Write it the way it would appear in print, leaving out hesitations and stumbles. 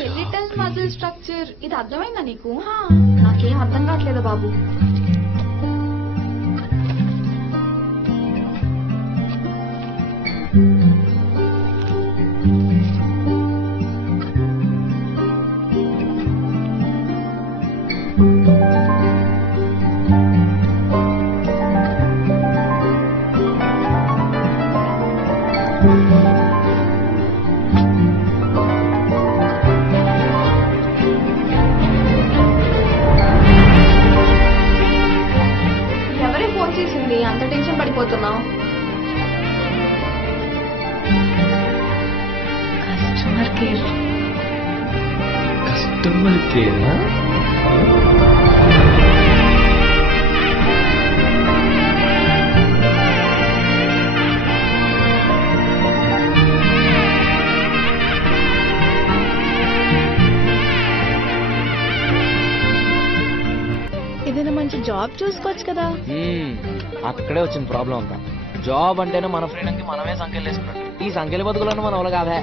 Skeletal muscle structure ఇది అర్థమైందా నీకు? నాకేం అర్థం కావట్లేదు బాబు. ఎవరే ఫోన్ చేసింది? అంత టెన్షన్ పడిపోతున్నావు? Customer care. కస్టమర్ కేరా? ఏదైనా మంచి జాబ్ చూసుకోవచ్చు కదా. అక్కడే వచ్చింది ప్రాబ్లం అంతా. జాబ్ అంటేనే మన ఫ్రీడమ్ కి మనమే సంఖ్యలు వేసుకున్నట్టు. ఈ సంఖ్యల బతుకులను మన వల్ల కాదే.